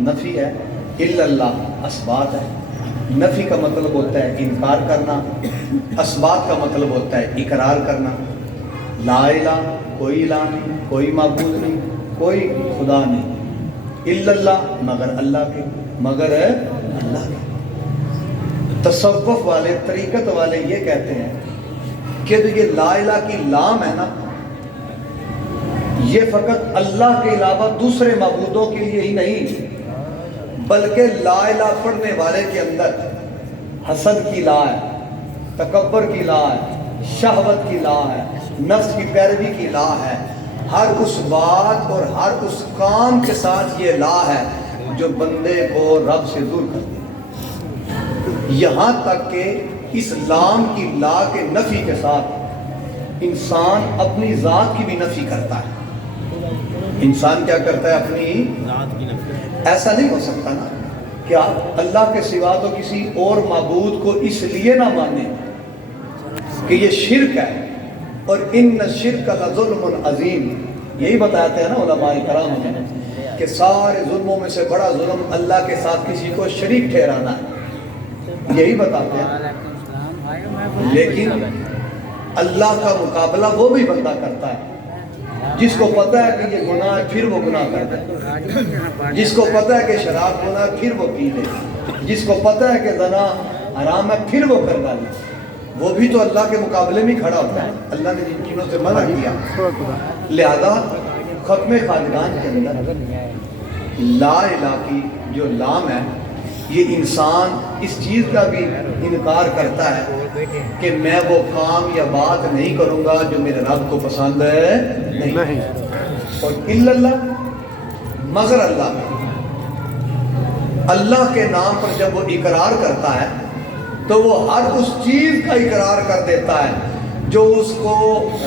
نفی ہے، الا اللہ اثبات ہے۔ نفی کا مطلب ہوتا ہے انکار کرنا، اثبات کا مطلب ہوتا ہے اقرار کرنا۔ لا الہ، کوئی الہ نہیں، کوئی معبود نہیں، کوئی خدا نہیں، الا اللہ، مگر اللہ کے، مگر اللہ کے۔ تصوف والے، طریقت والے یہ کہتے ہیں کہ یہ لا الہ کی لام ہے نا، یہ فقط اللہ کے علاوہ دوسرے معبودوں کے لیے ہی نہیں، بلکہ لا الہ پڑھنے والے کے اندر حسد کی لا ہے، تکبر کی لا ہے، شہوت کی لا ہے، نفس کی پیروی کی لا ہے، ہر اس بات اور ہر اس کام کے ساتھ یہ لا ہے جو بندے کو رب سے دور کر دے۔ یہاں تک کہ اس لام کی لا کے نفی کے ساتھ انسان اپنی ذات کی بھی نفی کرتا ہے۔ انسان کیا کرتا ہے؟ اپنی ذات کی نفی۔ ایسا نہیں ہو سکتا نا کہ آپ اللہ کے سوا تو کسی اور معبود کو اس لیے نہ مانیں کہ یہ شرک ہے، اور ان الشرک لظلم عظیم، یہی بتاتے ہیں نا علماء کرام نے کہ سارے ظلموں میں سے بڑا ظلم اللہ کے ساتھ کسی کو شریک ٹھہرانا ہے، یہی بتاتے ہیں۔ لیکن اللہ کا مقابلہ وہ بھی بندہ کرتا ہے جس کو پتہ ہے کہ یہ گناہ ہے پھر وہ گناہ کرتا ہے، جس کو پتہ ہے کہ شراب گناہ ہے پھر وہ پی لے، جس کو پتہ ہے کہ زنا حرام ہے پھر وہ کر ڈالے، وہ بھی تو اللہ کے مقابلے میں کھڑا ہوتا ہے۔ اللہ نے جن چیزوں سے منع کیا، لہذا ختم خواجگان کے اندر لا الہ کی جو لام ہے، یہ انسان اس چیز کا بھی انکار کرتا ہے کہ میں وہ کام یا بات نہیں کروں گا جو میرے رب کو پسند ہے نہیں، اور الا اللہ، مگر اللہ، اللہ کے نام پر جب وہ اقرار کرتا ہے تو وہ ہر اس چیز کا اقرار کر دیتا ہے جو اس کو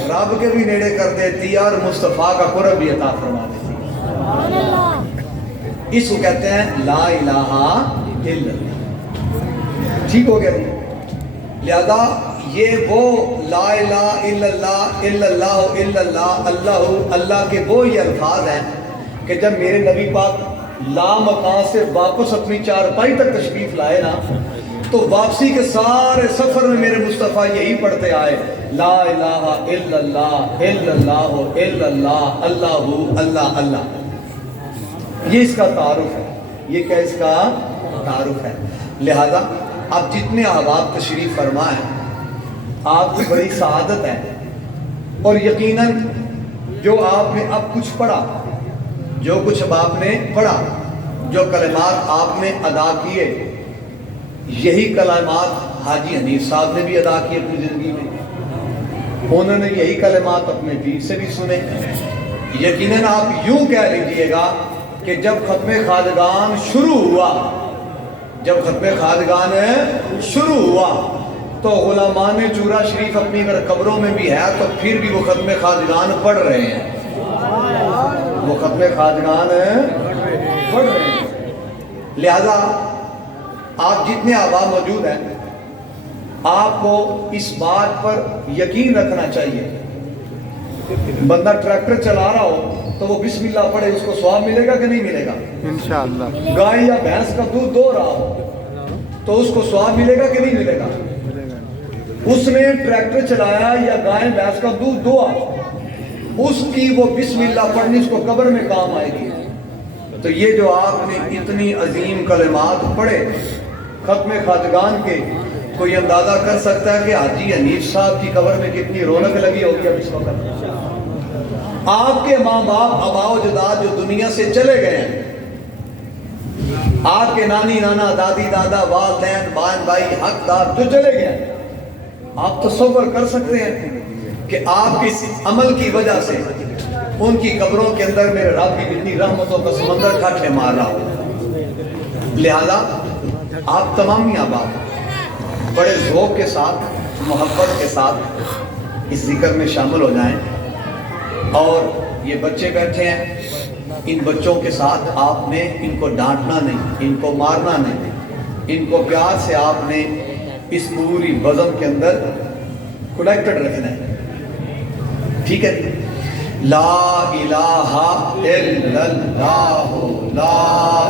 رب کے بھی نیڑے کر دیتی ہے اور مصطفیٰ کا قرب بھی عطا فرما دیتی ہے۔ اس کو کہتے ہیں لا الہ الا اللہ۔ ٹھیک ہو گیا جی؟ لہذا یہ وہ لا الہ الا اللہ، الا اللہ، الا اللہ، اللہ، اللہ کے وہ یہ الفاظ ہیں کہ جب میرے نبی پاک لامکان سے واپس اپنی چارپائی تک تشریف لائے نا، تو واپسی کے سارے سفر میں میرے مصطفیٰ یہی پڑھتے آئے، لا الہ الا اللہ، الا اللہ، الا اللہ، اللہ، اللہ، اللہ۔ یہ اس کا تعارف ہے، یہ کیا اس کا تعارف ہے۔ لہذا اب جتنے احباب تشریف فرما ہیں، آپ کی بڑی سعادت ہے، اور یقیناً جو آپ نے اب کچھ پڑھا، جو کچھ اب آپ نے پڑھا، جو کلمات آپ نے ادا کیے، یہی کلمات حاجی حنیف صاحب نے بھی ادا کیے اپنی زندگی میں، انہوں نے یہی کلمات اپنے پیر سے بھی سنے۔ یقیناً آپ یوں کہہ لیجئے گا کہ جب ختم خواجگان شروع ہوا، جب ختم خواجگان شروع ہوا تو غلامان چورا شریف اپنی اگر قبروں میں بھی ہے تو پھر بھی وہ ختم خواجگان پڑھ رہے ہیں، وہ ختم خواجگان پڑھ رہے ہیں۔ لہذا آپ جتنے احباب موجود ہیں، آپ کو اس بات پر یقین رکھنا چاہیے، بندہ ٹریکٹر چلا رہا ہو تو وہ بسم اللہ پڑھے، اس کو ثواب ملے گا کہ نہیں ملے گا؟ انشاءاللہ۔ گائے یا بھینس کا دودھ دو رہا ہو تو اس کو ثواب ملے گا کہ نہیں ملے گا؟ اس نے ٹریکٹر چلایا یا گائے بھینس کا دودھ دوا، اس کی وہ بسم اللہ پڑھنی اس کو قبر میں کام آئے گی۔ تو یہ جو آپ نے اتنی عظیم کلمات پڑھے ختم خواجگان کے، کوئی اندازہ کر سکتا ہے کہ حاجی حنیف صاحب کی قبر میں کتنی رونق لگی ہوگی اب اس وقت؟ آپ کے ماں باپ، آباء و اجداد جو دنیا سے چلے گئے ہیں، آپ کے نانی نانا، دادی دادا، والدین، بہن بھائی، حقدار جو چلے گئے ہیں، آپ تصور کر سکتے ہیں کہ آپ اس عمل کی وجہ سے ان کی قبروں کے اندر میرے رب کی کتنی رحمتوں کا سمندر ٹھاٹھے مار رہا ہو۔ لہذا آپ تمام احباب بڑے ذوق کے ساتھ، محبت کے ساتھ اس ذکر میں شامل ہو جائیں، اور یہ بچے بیٹھے ہیں، ان بچوں کے ساتھ آپ نے ان کو ڈانٹنا نہیں، ان کو مارنا نہیں، ان کو پیار سے آپ نے اس پوری بزم کے اندر کنیکٹڈ رکھنا ہے، ٹھیک ہے؟ لا الہ الا اللہ، لا